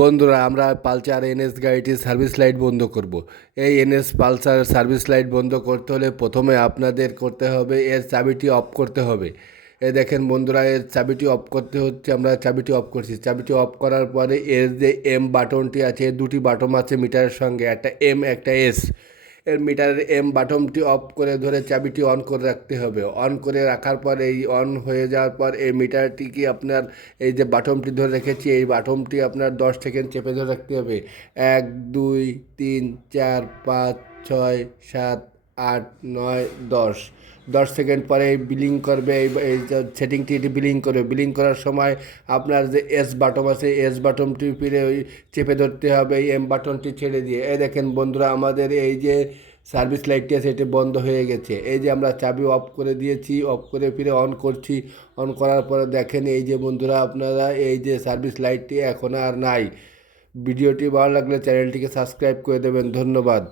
বন্ধুরা আমরা Pulsar NS গাড়িটির সার্ভিস লাইট বন্ধ করব। এই এনএস পালসার সার্ভিস লাইট বন্ধ করতে হলে প্রথমে আপনাদের করতে হবে এর চাবিটি অফ করতে হবে। দেখেন বন্ধুরা, এর চাবিটি অফ করতে হচ্ছে। আমরা চাবিটি অফ করছি। চাবিটি অফ করার পরে এর যে এম বাটনটি আছে, দুটি বাটন আছে মিটারের সঙ্গে, একটা এম একটা এস। এর মিটারের এম বাটনটি অফ করে ধরে চাবিটি অন করে রাখতে হবে। অন করে রাখার পর এই অন হয়ে যাওয়ার পর এই মিটারটিকে আপনার এই যে বাটনটি ধরে রেখেছি, এই বাটনটি আপনার 10 সেকেন্ড চেপে ধরে রাখতে হবে। 1 2 3 4 5 6 7 8 9 10। 10 সেকেন্ড পরে বিলিং করবে। এই সেটিংটি এটি বিলিং করবে। বিলিং করার সময় আপনার যে এস বাটন আছে, এস বাটনটি ফিরে ওই চেপে ধরতে হবে এই এম বাটনটি ছেড়ে দিয়ে। এই দেখেন বন্ধুরা, আমাদের এই যে সার্ভিস লাইটটি আছে এটি বন্ধ হয়ে গেছে। এই যে আমরা চাবি অফ করে দিয়েছি, অফ করে ফিরে অন করছি। অন করার পরে দেখেন এই যে বন্ধুরা, আপনারা এই যে সার্ভিস লাইটটি এখন আর নাই। ভিডিওটি ভালো লাগলে চ্যানেলটিকে সাবস্ক্রাইব করে দেবেন। ধন্যবাদ।